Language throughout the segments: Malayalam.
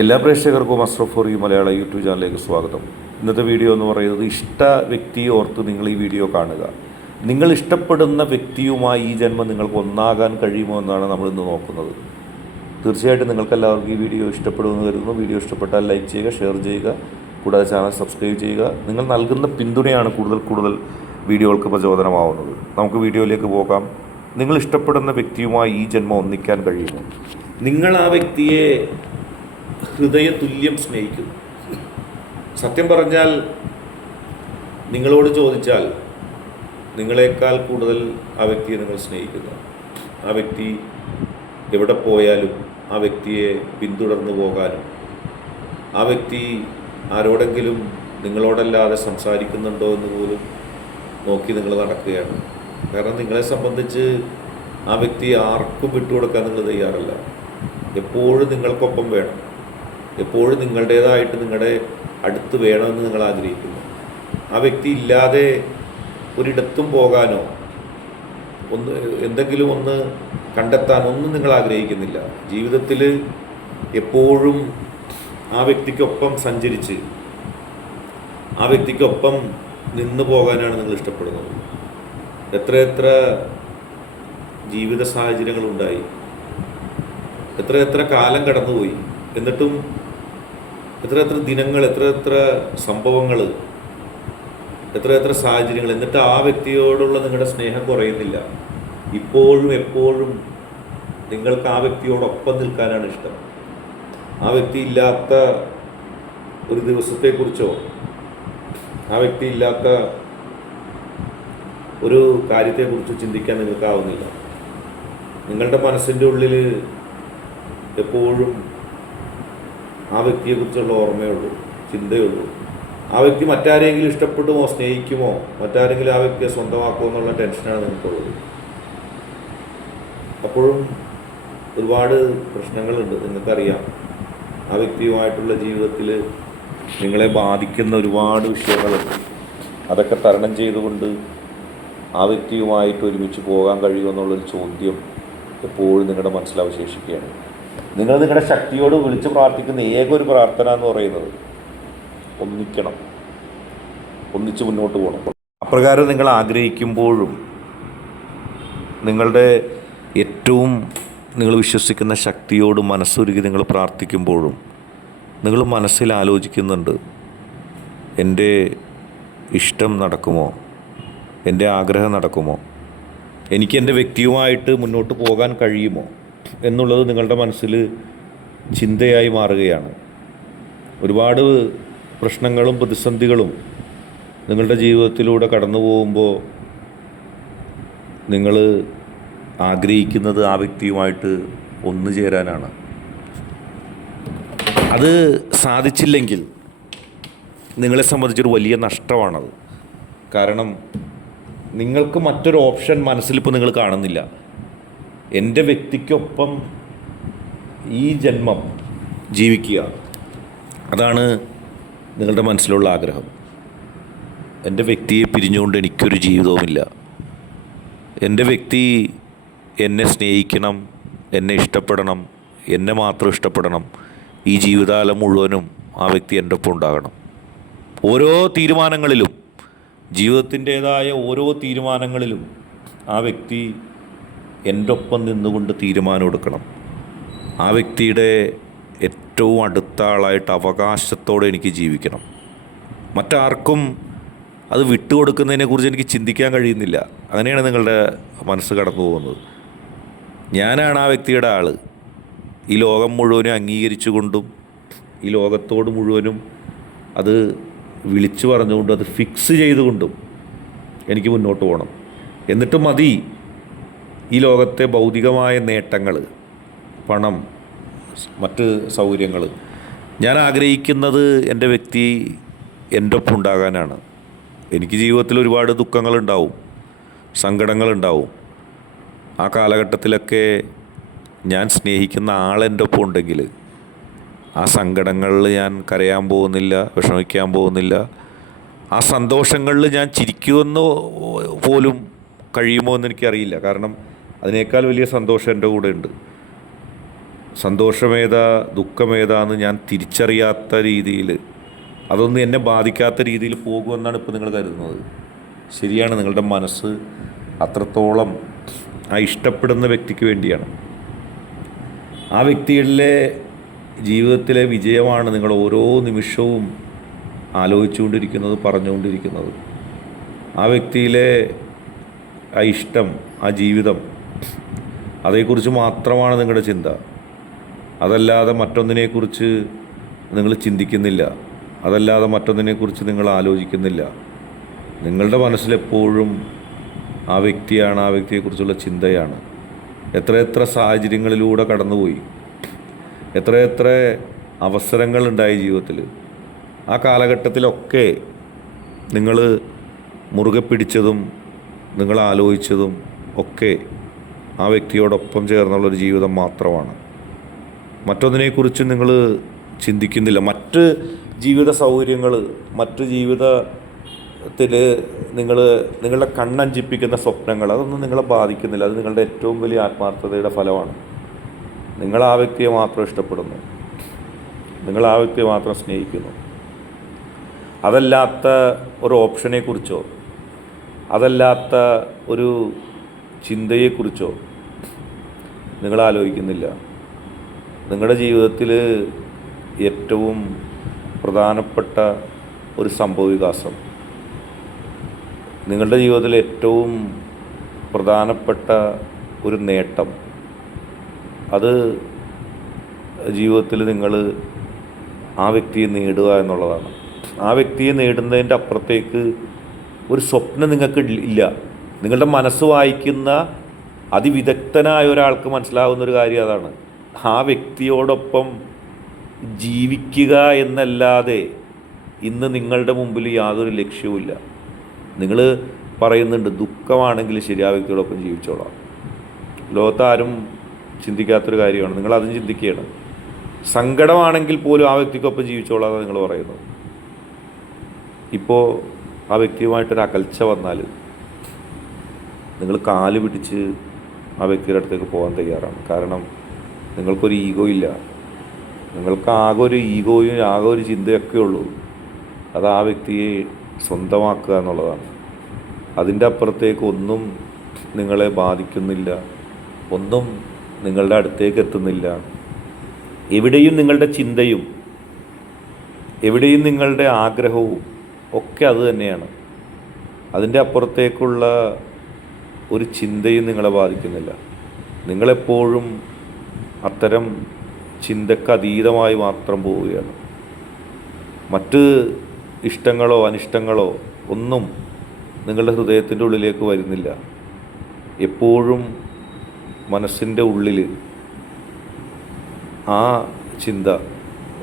എല്ലാ പ്രേക്ഷകർക്കും Ashraf for you Malayala YouTube ചാനലിലേക്ക് സ്വാഗതം. ഇന്നത്തെ വീഡിയോ എന്ന് പറയുന്നത് ഇഷ്ട വ്യക്തിയെ ഓർത്ത് നിങ്ങൾ ഈ വീഡിയോ കാണുക. നിങ്ങൾ ഇഷ്ടപ്പെടുന്ന വ്യക്തിയുമായി ഈ ജന്മം നിങ്ങൾക്ക് ഒന്നാകാൻ കഴിയുമോ എന്നാണ് നമ്മൾ ഇന്ന് നോക്കുന്നത്. തീർച്ചയായിട്ടും നിങ്ങൾക്കെല്ലാവർക്കും ഈ വീഡിയോ ഇഷ്ടപ്പെടുമെന്ന് കരുതുന്നു. വീഡിയോ ഇഷ്ടപ്പെട്ടാൽ ലൈക്ക് ചെയ്യുക, ഷെയർ ചെയ്യുക, കൂടാതെ ചാനൽ സബ്സ്ക്രൈബ് ചെയ്യുക. നിങ്ങൾ നൽകുന്ന പിന്തുണയാണ് കൂടുതൽ വീഡിയോകൾക്ക് പ്രചോദനമാവുന്നത്. നമുക്ക് വീഡിയോയിലേക്ക് പോകാം. നിങ്ങൾ ഇഷ്ടപ്പെടുന്ന വ്യക്തിയുമായി ഈ ജന്മം ഒന്നിക്കാൻ കഴിയുമോ? നിങ്ങൾ ആ വ്യക്തിയെ ഹൃദയതുല്യം സ്നേഹിക്കുന്നു. സത്യം പറഞ്ഞാൽ നിങ്ങളോട് ചോദിച്ചാൽ നിങ്ങളെക്കാൾ കൂടുതൽ ആ വ്യക്തിയെ നിങ്ങൾ സ്നേഹിക്കുന്നു. ആ വ്യക്തി എവിടെ പോയാലും ആ വ്യക്തിയെ പിന്തുടർന്നു പോകാനും, ആ വ്യക്തി ആരോടെങ്കിലും നിങ്ങളോടല്ലാതെ സംസാരിക്കുന്നുണ്ടോ എന്ന് പോലും നോക്കി നിങ്ങൾ നടക്കുകയാണ്. കാരണം നിങ്ങളെ സംബന്ധിച്ച് ആ വ്യക്തി ആർക്കും വിട്ടുകൊടുക്കാൻ നിങ്ങൾ തയ്യാറല്ല. എപ്പോഴും നിങ്ങൾക്കൊപ്പം വേണം, എപ്പോഴും നിങ്ങളുടേതായിട്ട് നിങ്ങളുടെ അടുത്ത് വേണമെന്ന് നിങ്ങൾ ആഗ്രഹിക്കുന്നു. ആ വ്യക്തി ഇല്ലാതെ ഒരിടത്തും പോകാനോ എന്തെങ്കിലും ഒന്ന് കണ്ടെത്താനോ ഒന്നും നിങ്ങൾ ആഗ്രഹിക്കുന്നില്ല. ജീവിതത്തിൽ എപ്പോഴും ആ വ്യക്തിക്കൊപ്പം സഞ്ചരിച്ച് ആ വ്യക്തിക്കൊപ്പം നിന്ന് പോകാനാണ് നിങ്ങൾ ഇഷ്ടപ്പെടുന്നത്. എത്രയെത്ര ജീവിത സാഹചര്യങ്ങളുണ്ടായി, എത്രയെത്ര കാലം കടന്നുപോയി, എന്നിട്ടും എത്രയെത്ര ദിനങ്ങൾ, എത്രയെത്ര സംഭവങ്ങൾ, എത്രയെത്ര സാഹചര്യങ്ങൾ, എന്നിട്ട് ആ വ്യക്തിയോടുള്ള നിങ്ങളുടെ സ്നേഹം കുറയുന്നില്ല. ഇപ്പോഴും എപ്പോഴും നിങ്ങൾക്ക് ആ വ്യക്തിയോടൊപ്പം നിൽക്കാനാണ് ഇഷ്ടം. ആ വ്യക്തി ഇല്ലാത്ത ഒരു ദിവസത്തെക്കുറിച്ചോ ആ വ്യക്തി ഇല്ലാത്ത ഒരു കാര്യത്തെക്കുറിച്ചോ ചിന്തിക്കാൻ നിങ്ങൾക്കാവുന്നില്ല. നിങ്ങളുടെ മനസ്സിൻ്റെ ഉള്ളിൽ എപ്പോഴും ആ വ്യക്തിയെക്കുറിച്ചുള്ള ഓർമ്മയുള്ളൂ, ചിന്തയുള്ളൂ. ആ വ്യക്തി മറ്റാരെങ്കിലും ഇഷ്ടപ്പെടുമോ, സ്നേഹിക്കുമോ, മറ്റാരെങ്കിലും ആ വ്യക്തിയെ സ്വന്തമാക്കുമോ എന്നുള്ള ടെൻഷനാണ് നിങ്ങൾക്കുള്ളത്. അപ്പോഴും ഒരുപാട് പ്രശ്നങ്ങളുണ്ട്, നിങ്ങൾക്കറിയാം. ആ വ്യക്തിയുമായിട്ടുള്ള ജീവിതത്തിൽ നിങ്ങളെ ബാധിക്കുന്ന ഒരുപാട് വിഷയങ്ങളുണ്ട്. അതൊക്കെ തരണം ചെയ്തുകൊണ്ട് ആ വ്യക്തിയുമായിട്ട് ഒരുമിച്ച് പോകാൻ കഴിയുമെന്നുള്ളൊരു ചോദ്യം എപ്പോഴും നിങ്ങളുടെ മനസ്സിൽ അവശേഷിക്കുകയാണ്. നിങ്ങൾ നിങ്ങളുടെ ശക്തിയോട് വിളിച്ച് പ്രാർത്ഥിക്കുന്ന ഏക ഒരു പ്രാർത്ഥന എന്ന് പറയുന്നത് ഒന്നിക്കണം, ഒന്നിച്ച് മുന്നോട്ട് പോകണം. അപ്രകാരം നിങ്ങൾ ആഗ്രഹിക്കുമ്പോഴും നിങ്ങളുടെ ഏറ്റവും നിങ്ങൾ വിശ്വസിക്കുന്ന ശക്തിയോട് മനസ്സൊരുക്കി നിങ്ങൾ പ്രാർത്ഥിക്കുമ്പോഴും നിങ്ങൾ മനസ്സിൽ ആലോചിക്കുന്നുണ്ട്, എൻ്റെ ഇഷ്ടം നടക്കുമോ, എൻ്റെ ആഗ്രഹം നടക്കുമോ, എനിക്ക് എൻ്റെ വ്യക്തിയുമായിട്ട് മുന്നോട്ട് പോകാൻ കഴിയുമോ എന്നുള്ളത് നിങ്ങളുടെ മനസ്സിൽ ചിന്തയായി മാറുകയാണ്. ഒരുപാട് പ്രശ്നങ്ങളും പ്രതിസന്ധികളും നിങ്ങളുടെ ജീവിതത്തിലൂടെ കടന്നു പോകുമ്പോൾ നിങ്ങൾ ആഗ്രഹിക്കുന്നത് ആ വ്യക്തിയുമായിട്ട് ഒന്നുചേരാനാണ്. അത് സാധിച്ചില്ലെങ്കിൽ നിങ്ങളെ സംബന്ധിച്ചൊരു വലിയ നഷ്ടമാണത്. കാരണം നിങ്ങൾക്ക് മറ്റൊരു ഓപ്ഷൻ മനസ്സിലിപ്പോൾ നിങ്ങൾ കാണുന്നില്ല. എൻ്റെ വ്യക്തിക്കൊപ്പം ഈ ജന്മം ജീവിക്കുക, അതാണ് നിങ്ങളുടെ മനസ്സിലുള്ള ആഗ്രഹം. എൻ്റെ വ്യക്തിയെ പിരിഞ്ഞുകൊണ്ട് എനിക്കൊരു ജീവിതവുമില്ല. എൻ്റെ വ്യക്തി എന്നെ സ്നേഹിക്കണം, എന്നെ ഇഷ്ടപ്പെടണം, എന്നെ മാത്രം ഇഷ്ടപ്പെടണം. ഈ ജീവിതകാലം മുഴുവനും ആ വ്യക്തി എൻ്റെ ഒപ്പം ഉണ്ടാകണം. ഓരോ തീരുമാനങ്ങളിലും, ജീവിതത്തിൻ്റേതായ ഓരോ തീരുമാനങ്ങളിലും ആ വ്യക്തി എൻ്റെ ഒപ്പം നിന്നുകൊണ്ട് തീരുമാനമെടുക്കണം. ആ വ്യക്തിയുടെ ഏറ്റവും അടുത്ത ആളായിട്ട് അവകാശത്തോടെ എനിക്ക് ജീവിക്കണം. മറ്റാർക്കും അത് വിട്ടുകൊടുക്കുന്നതിനെക്കുറിച്ച് എനിക്ക് ചിന്തിക്കാൻ കഴിയുന്നില്ല. അങ്ങനെയാണ് നിങ്ങളുടെ മനസ്സ് കടന്നു പോകുന്നത്. ഞാനാണ് ആ വ്യക്തിയുടെ ആൾ. ഈ ലോകം മുഴുവനും അംഗീകരിച്ചുകൊണ്ടും ഈ ലോകത്തോട് മുഴുവനും അത് വിളിച്ചു പറഞ്ഞുകൊണ്ടും അത് ഫിക്സ് ചെയ്തുകൊണ്ടും എനിക്ക് മുന്നോട്ട് പോകണം. എന്നിട്ട് മതി ഈ ലോകത്തെ ഭൗതികമായ നേട്ടങ്ങൾ, പണം, മറ്റ് സൗകര്യങ്ങൾ. ഞാൻ ആഗ്രഹിക്കുന്നത് എൻ്റെ വ്യക്തി എൻ്റെ ഒപ്പം ഉണ്ടാകാനാണ്. എനിക്ക് ജീവിതത്തിൽ ഒരുപാട് ദുഃഖങ്ങളുണ്ടാവും, സങ്കടങ്ങളുണ്ടാവും. ആ കാലഘട്ടത്തിലൊക്കെ ഞാൻ സ്നേഹിക്കുന്ന ആളെൻ്റെ ഒപ്പം ഉണ്ടെങ്കിൽ ആ സങ്കടങ്ങളിൽ ഞാൻ കരയാൻ പോകുന്നില്ല, വിഷമിക്കാൻ പോകുന്നില്ല. ആ സന്തോഷങ്ങളിൽ ഞാൻ ചിരിക്കുമെന്ന് പോലും കഴിയുമോ എന്ന് എനിക്കറിയില്ല. കാരണം അതിനേക്കാൾ വലിയ സന്തോഷം എൻ്റെ കൂടെ ഉണ്ട്. സന്തോഷമേതാ ദുഃഖമേതാന്ന് ഞാൻ തിരിച്ചറിയാത്ത രീതിയിൽ, അതൊന്നും എന്നെ ബാധിക്കാത്ത രീതിയിൽ പോകുമെന്നാണ് ഇപ്പോൾ നിങ്ങൾ കരുതുന്നത്. ശരിയാണ്, നിങ്ങളുടെ മനസ്സ് അത്രത്തോളം ആ ഇഷ്ടപ്പെടുന്ന വ്യക്തിക്ക് വേണ്ടിയാണ്. ആ വ്യക്തിയുടെ ജീവിതത്തിലെ വിജയമാണ് നിങ്ങൾ ഓരോ നിമിഷവും ആലോചിച്ചുകൊണ്ടിരിക്കുന്നത്, പറഞ്ഞുകൊണ്ടിരിക്കുന്നത്. ആ വ്യക്തിയിലെ ആ ഇഷ്ടം, ആ ജീവിതം, അതേക്കുറിച്ച് മാത്രമാണ് നിങ്ങളുടെ ചിന്ത. അതല്ലാതെ മറ്റൊന്നിനെക്കുറിച്ച് നിങ്ങൾ ചിന്തിക്കുന്നില്ല, അതല്ലാതെ മറ്റൊന്നിനെക്കുറിച്ച് നിങ്ങൾ ആലോചിക്കുന്നില്ല. നിങ്ങളുടെ മനസ്സിലെപ്പോഴും ആ വ്യക്തിയാണ്, ആ വ്യക്തിയെക്കുറിച്ചുള്ള ചിന്തയാണ്. എത്രയെത്ര സാഹചര്യങ്ങളിലൂടെ കടന്നുപോയി, എത്രയെത്ര അവസരങ്ങളുണ്ടായി ജീവിതത്തിൽ. ആ കാലഘട്ടത്തിലൊക്കെ നിങ്ങൾ മുറുകെ പിടിച്ചതും നിങ്ങൾ ആലോചിച്ചതും ഒക്കെ ആ വ്യക്തിയോടൊപ്പം ചേർന്നുള്ളൊരു ജീവിതം മാത്രമാണ്. മറ്റൊന്നിനെക്കുറിച്ച് നിങ്ങൾ ചിന്തിക്കുന്നില്ല. മറ്റ് ജീവിത സൗകര്യങ്ങൾ, മറ്റ് ജീവിതത്തിൽ നിങ്ങളുടെ കണ്ണഞ്ചിപ്പിക്കുന്ന സ്വപ്നങ്ങൾ, അതൊന്നും നിങ്ങളെ ബാധിക്കുന്നില്ല. അത് നിങ്ങളുടെ ഏറ്റവും വലിയ ആത്മാർത്ഥതയുടെ ഫലമാണ്. നിങ്ങൾ ആ വ്യക്തിയെ മാത്രം ഇഷ്ടപ്പെടുന്നു, നിങ്ങൾ ആ വ്യക്തിയെ മാത്രം സ്നേഹിക്കുന്നു. അതല്ലാത്ത ഒരു ഓപ്ഷനെക്കുറിച്ചോ അതല്ലാത്ത ഒരു ചിന്തയെക്കുറിച്ചോ നിങ്ങൾ ആലോചിക്കുന്നില്ല. നിങ്ങളുടെ ജീവിതത്തിൽ ഏറ്റവും പ്രധാനപ്പെട്ട ഒരു സംഭവവികാസം, നിങ്ങളുടെ ജീവിതത്തിൽ ഏറ്റവും പ്രധാനപ്പെട്ട ഒരു നേട്ടം, അത് ജീവിതത്തിൽ നിങ്ങൾ ആ വ്യക്തിയെ നേടുക എന്നുള്ളതാണ്. ആ വ്യക്തിയെ നേടുന്നതിൻ്റെ അപ്പുറത്തേക്ക് ഒരു സ്വപ്നം നിങ്ങൾക്ക് ഇല്ല. നിങ്ങളുടെ മനസ്സ് വായിക്കുന്ന അതിവിദഗ്ധനായ ഒരാൾക്ക് മനസ്സിലാകുന്നൊരു കാര്യം അതാണ്. ആ വ്യക്തിയോടൊപ്പം ജീവിക്കുക എന്നല്ലാതെ ഇന്ന് നിങ്ങളുടെ മുമ്പിൽ യാതൊരു ലക്ഷ്യവുമില്ല. നിങ്ങൾ പറയുന്നുണ്ട് ദുഃഖമാണെങ്കിൽ ശരി, ആ വ്യക്തിയോടൊപ്പം ജീവിച്ചോളാം. ലോകത്താരും ചിന്തിക്കാത്തൊരു കാര്യമാണ്, നിങ്ങളതും ചിന്തിക്കുകയാണ്. സങ്കടമാണെങ്കിൽ പോലും ആ വ്യക്തിക്കൊപ്പം ജീവിച്ചോളാം നിങ്ങൾ പറയുന്നത്. ഇപ്പോൾ ആ വ്യക്തിയുമായിട്ടൊരു അകൽച്ച വന്നാൽ നിങ്ങൾ കാല് പിടിച്ച് ആ വ്യക്തിയുടെ അടുത്തേക്ക് പോകാൻ തയ്യാറാണ്. കാരണം നിങ്ങൾക്കൊരു ഈഗോ ഇല്ല. നിങ്ങൾക്ക് ആകെ ഒരു ഈഗോയും ആകെ ഒരു ചിന്തയൊക്കെ ഉള്ളൂ, അത് ആ വ്യക്തിയെ സ്വന്തമാക്കുക എന്നുള്ളതാണ്. അതിൻ്റെ അപ്പുറത്തേക്ക് ഒന്നും നിങ്ങളെ ബാധിക്കുന്നില്ല, ഒന്നും നിങ്ങളുടെ അടുത്തേക്ക് എത്തുന്നില്ല. എവിടെയും നിങ്ങളുടെ ചിന്തയും എവിടെയും നിങ്ങളുടെ ആഗ്രഹവും ഒക്കെ അത് തന്നെയാണ്. അതിൻ്റെ അപ്പുറത്തേക്കുള്ള ഒരു ചിന്തയും നിങ്ങളെ ബാധിക്കുന്നില്ല. നിങ്ങളെപ്പോഴും അത്തരം ചിന്തക്ക് അതീതമായി മാത്രം പോവുകയാണ്. മറ്റ് ഇഷ്ടങ്ങളോ അനിഷ്ടങ്ങളോ ഒന്നും നിങ്ങളുടെ ഹൃദയത്തിൻ്റെ ഉള്ളിലേക്ക് വരുന്നില്ല. എപ്പോഴും മനസ്സിൻ്റെ ഉള്ളിൽ ആ ചിന്ത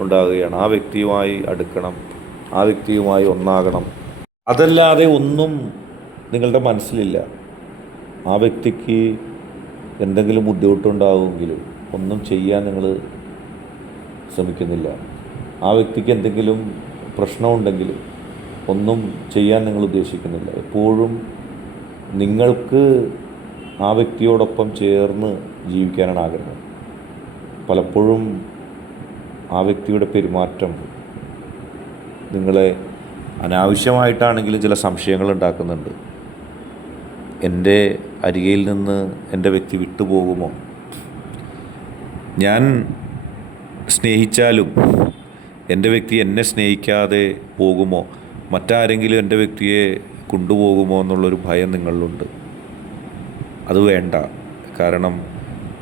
ഉണ്ടാകുകയാണ്, ആ വ്യക്തിയുമായി അടുക്കണം, ആ വ്യക്തിയുമായി ഒന്നാകണം. അതല്ലാതെ ഒന്നും നിങ്ങളുടെ മനസ്സിലില്ല. ആ വ്യക്തിക്ക് എന്തെങ്കിലും ബുദ്ധിമുട്ടുണ്ടാകുമെങ്കിലും ഒന്നും ചെയ്യാൻ നിങ്ങൾ ശ്രമിക്കുന്നില്ല. ആ വ്യക്തിക്ക് എന്തെങ്കിലും പ്രശ്നമുണ്ടെങ്കിലും ഒന്നും ചെയ്യാൻ നിങ്ങൾ ഉദ്ദേശിക്കുന്നില്ല. എപ്പോഴും നിങ്ങൾക്ക് ആ വ്യക്തിയോടൊപ്പം ചേർന്ന് ജീവിക്കാനാണ് ആഗ്രഹം. പലപ്പോഴും ആ വ്യക്തിയുടെ പെരുമാറ്റം നിങ്ങളെ അനാവശ്യമായിട്ടാണെങ്കിലും ചില സംശയങ്ങൾ ഉണ്ടാക്കുന്നുണ്ട്. എൻ്റെ അരികയിൽ നിന്ന് എൻ്റെ വ്യക്തി വിട്ടുപോകുമോ? ഞാൻ സ്നേഹിച്ചാലും എൻ്റെ വ്യക്തി എന്നെ സ്നേഹിക്കാതെ പോകുമോ? മറ്റാരെങ്കിലും എൻ്റെ വ്യക്തിയെ കൊണ്ടുപോകുമോ എന്നുള്ളൊരു ഭയം നിങ്ങളിലുണ്ട്. അത് വേണ്ട. കാരണം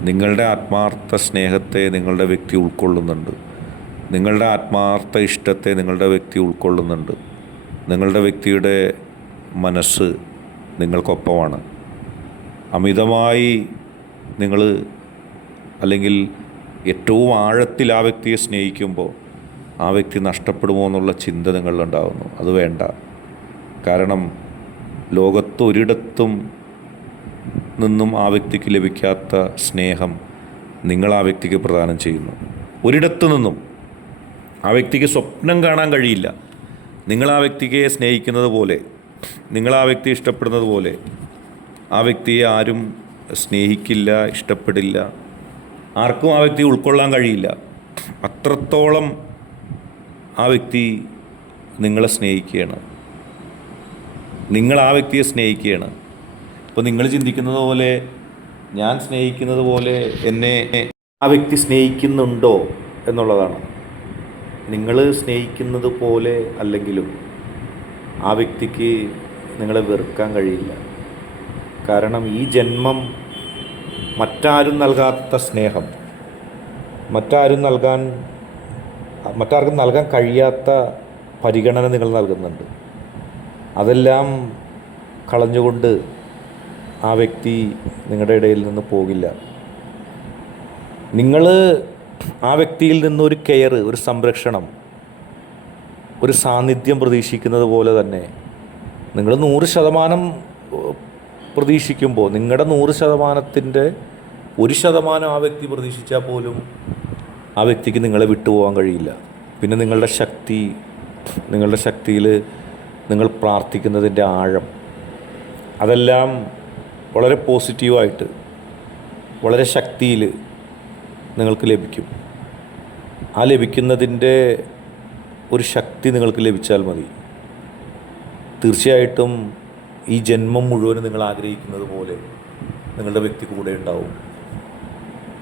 നിങ്ങളുടെ ആത്മാർത്ഥ സ്നേഹത്തെ നിങ്ങളുടെ വ്യക്തി ഉൾക്കൊള്ളുന്നുണ്ട്. നിങ്ങളുടെ ആത്മാർത്ഥ ഇഷ്ടത്തെ നിങ്ങളുടെ വ്യക്തി ഉൾക്കൊള്ളുന്നുണ്ട്. നിങ്ങളുടെ വ്യക്തിയുടെ മനസ്സ് നിങ്ങൾക്കൊപ്പമാണ്. അമിതമായി നിങ്ങൾ അല്ലെങ്കിൽ ഏറ്റവും ആഴത്തിൽ ആ വ്യക്തിയെ സ്നേഹിക്കുമ്പോൾ ആ വ്യക്തി നഷ്ടപ്പെടുമോ എന്നുള്ള ചിന്ത നിങ്ങളിലുണ്ടാകുന്നു. അത് വേണ്ട. കാരണം ലോകത്ത് ഒരിടത്തും നിന്നും ആ വ്യക്തിക്ക് ലഭിക്കാത്ത സ്നേഹം നിങ്ങൾ ആ വ്യക്തിക്ക് പ്രദാനം ചെയ്യുന്നു. ഒരിടത്തു നിന്നും ആ വ്യക്തിക്ക് സ്വപ്നം കാണാൻ കഴിയില്ല. നിങ്ങൾ ആ വ്യക്തിയെ സ്നേഹിക്കുന്നത് പോലെ, നിങ്ങൾ ആ വ്യക്തിയെ ഇഷ്ടപ്പെടുന്നത് പോലെ ആ വ്യക്തിയെ ആരും സ്നേഹിക്കില്ല, ഇഷ്ടപ്പെടില്ല. ആർക്കും ആ വ്യക്തി ഉൾക്കൊള്ളാൻ കഴിയില്ല. അത്രത്തോളം ആ വ്യക്തി നിങ്ങളെ സ്നേഹിക്കുകയാണ്, നിങ്ങൾ ആ വ്യക്തിയെ സ്നേഹിക്കുകയാണ്. ഇപ്പോൾ നിങ്ങൾ ചിന്തിക്കുന്നത് പോലെ, ഞാൻ സ്നേഹിക്കുന്നത് പോലെ എന്നെ ആ വ്യക്തി സ്നേഹിക്കുന്നുണ്ടോ എന്നുള്ളതാണ്. നിങ്ങൾ സ്നേഹിക്കുന്നത് പോലെ അല്ലെങ്കിലും ആ വ്യക്തിക്ക് നിങ്ങളെ വെറുക്കാൻ കഴിയില്ല. കാരണം ഈ ജന്മം മറ്റാരും നൽകാത്ത സ്നേഹം, മറ്റാർക്കും നൽകാൻ കഴിയാത്ത പരിഗണന നിങ്ങൾ നൽകുന്നുണ്ട്. അതെല്ലാം കളഞ്ഞുകൊണ്ട് ആ വ്യക്തി നിങ്ങളുടെ ഇടയിൽ നിന്ന് പോകില്ല. നിങ്ങൾ ആ വ്യക്തിയിൽ നിന്നൊരു കെയർ, ഒരു സംരക്ഷണം, ഒരു സാന്നിധ്യം പ്രതീക്ഷിക്കുന്നത് പോലെ തന്നെ നിങ്ങൾ 100% പ്രതീക്ഷിക്കുമ്പോൾ നിങ്ങളുടെ 100%-ൻ്റെ 1% ആ വ്യക്തി പ്രതീക്ഷിച്ചാൽ പോലും ആ വ്യക്തിക്ക് നിങ്ങളെ വിട്ടുപോകാൻ കഴിയില്ല. പിന്നെ നിങ്ങളുടെ ശക്തിയിൽ നിങ്ങൾ പ്രാർത്ഥിക്കുന്നതിൻ്റെ ആഴം, അതെല്ലാം വളരെ പോസിറ്റീവായിട്ട്, വളരെ ശക്തിയിൽ നിങ്ങൾക്ക് ലഭിക്കും. ആ ലഭിക്കുന്നതിൻ്റെ ഒരു ശക്തി നിങ്ങൾക്ക് ലഭിച്ചാൽ മതി. തീർച്ചയായിട്ടും ഈ ജന്മം മുഴുവനും നിങ്ങൾ ആഗ്രഹിക്കുന്നത് പോലെ നിങ്ങളുടെ വ്യക്തി കൂടെ ഉണ്ടാവും.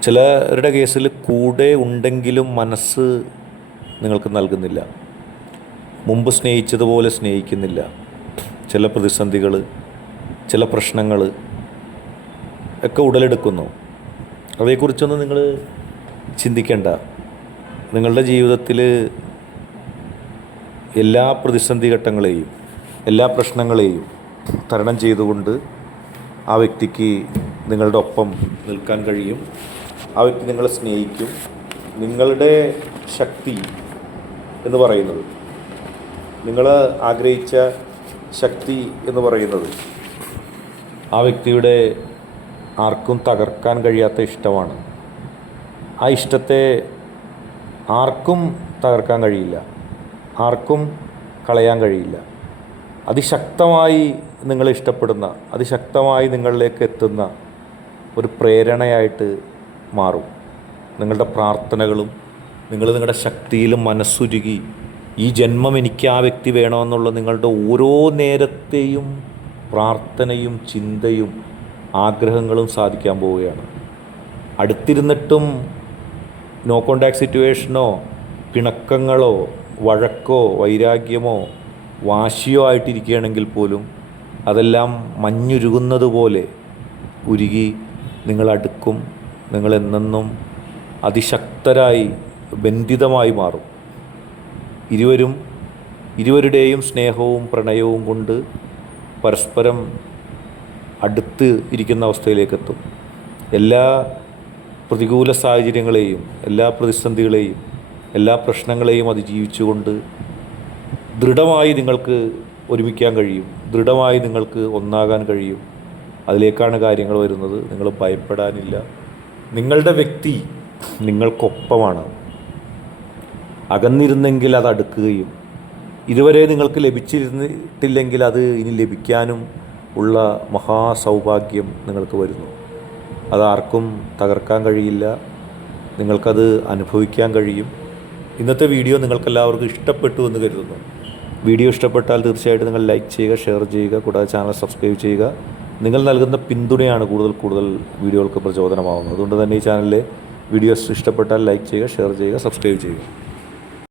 ചിലരുടെ കേസിൽ കൂടെ ഉണ്ടെങ്കിലും മനസ്സ് നിങ്ങൾക്ക് നൽകുന്നില്ല, മുമ്പ് സ്നേഹിച്ചതുപോലെ സ്നേഹിക്കുന്നില്ല. ചില പ്രതിസന്ധികൾ, ചില പ്രശ്നങ്ങൾ ഒക്കെ ഉടലെടുക്കുന്നു. അതേക്കുറിച്ചൊന്നും നിങ്ങൾ ചിന്തിക്കേണ്ട. നിങ്ങളുടെ ജീവിതത്തിൽ എല്ലാ പ്രതിസന്ധി ഘട്ടങ്ങളെയും, എല്ലാ പ്രശ്നങ്ങളെയും തരണം ചെയ്തുകൊണ്ട് ആ വ്യക്തിക്ക് നിങ്ങളുടെ ഒപ്പം നിൽക്കാൻ കഴിയും. ആ വ്യക്തി നിങ്ങളെ സ്നേഹിക്കും. നിങ്ങളുടെ ശക്തി എന്ന് പറയുന്നത്, നിങ്ങൾ ആഗ്രഹിച്ച ശക്തി എന്ന് പറയുന്നത് ആ വ്യക്തിയുടെ ആർക്കും തകർക്കാൻ കഴിയാത്ത ഇഷ്ടമാണ്. ആ ഇഷ്ടത്തെ ആർക്കും തകർക്കാൻ കഴിയില്ല, ആർക്കും കളയാൻ കഴിയില്ല. അതിശക്തമായി നിങ്ങളെ ഇഷ്ടപ്പെടുന്ന, അതിശക്തമായി നിങ്ങളിലേക്ക് എത്തുന്ന ഒരു പ്രേരണയായിട്ട് മാറും. നിങ്ങളുടെ പ്രാർത്ഥനകളും നിങ്ങളുടെ ശക്തിയിലും മനസ്സുരുകി ഈ ജന്മം എനിക്ക് ആ വ്യക്തി വേണമെന്നുള്ള നിങ്ങളുടെ ഓരോ നേരത്തെയും പ്രാർത്ഥനയും ചിന്തയും ആഗ്രഹങ്ങളും സാധിക്കാൻ പോവുകയാണ്. അടുത്തിരുന്നിട്ടും നോ കോണ്ടാക്ട് സിറ്റുവേഷനോ പിണക്കങ്ങളോ വഴക്കോ വൈരാഗ്യമോ വാശിയോ ആയിട്ടിരിക്കുകയാണെങ്കിൽ പോലും അതെല്ലാം മഞ്ഞുരുകുന്നത് പോലെ ഉരുകി നിങ്ങളടുക്കും. നിങ്ങളെന്നെന്നും അതിശക്തരായി ബന്ധിതമായി മാറും. ഇരുവരുടെയും സ്നേഹവും പ്രണയവും കൊണ്ട് പരസ്പരം അടുത്ത് ഇരിക്കുന്ന അവസ്ഥയിലേക്കെത്തും. എല്ലാ പ്രതികൂല സാഹചര്യങ്ങളെയും, എല്ലാ പ്രതിസന്ധികളെയും, എല്ലാ പ്രശ്നങ്ങളെയും അതിജീവിച്ചുകൊണ്ട് ദൃഢമായി നിങ്ങൾക്ക് ഒരുമിക്കാൻ കഴിയും, ദൃഢമായി നിങ്ങൾക്ക് ഒന്നാകാൻ കഴിയും. അതിലേക്കാണ് കാര്യങ്ങൾ വരുന്നത്. നിങ്ങൾ ഭയപ്പെടാനില്ല. നിങ്ങളുടെ വ്യക്തി നിങ്ങൾക്കൊപ്പമാണ്. അകന്നിരുന്നെങ്കിൽ അത് അടുക്കുകയും ഇതുവരെ നിങ്ങൾക്ക് ലഭിച്ചിരുന്നിട്ടില്ലെങ്കിൽ അത് ഇനി ലഭിക്കാനും ഉള്ള മഹാസൗഭാഗ്യം നിങ്ങൾക്ക് വരുന്നു. അതാർക്കും തകർക്കാൻ കഴിയില്ല. നിങ്ങൾക്കത് അനുഭവിക്കാൻ കഴിയും. ഇന്നത്തെ വീഡിയോ നിങ്ങൾക്കെല്ലാവർക്കും ഇഷ്ടപ്പെട്ടു എന്ന് കരുതുന്നു. വീഡിയോ ഇഷ്ടപ്പെട്ടാൽ തീർച്ചയായിട്ടും നിങ്ങൾ ലൈക്ക് ചെയ്യുക, ഷെയർ ചെയ്യുക, കൂടാതെ ചാനൽ സബ്സ്ക്രൈബ് ചെയ്യുക. നിങ്ങൾ നൽകുന്ന പിന്തുണയാണ് കൂടുതൽ വീഡിയോകൾക്ക് പ്രചോദനമാവുന്നത്. അതുകൊണ്ട് തന്നെ ഈ ചാനലിലെ വീഡിയോസ് ഇഷ്ടപ്പെട്ടാൽ ലൈക്ക് ചെയ്യുക, ഷെയർ ചെയ്യുക, സബ്സ്ക്രൈബ് ചെയ്യുക.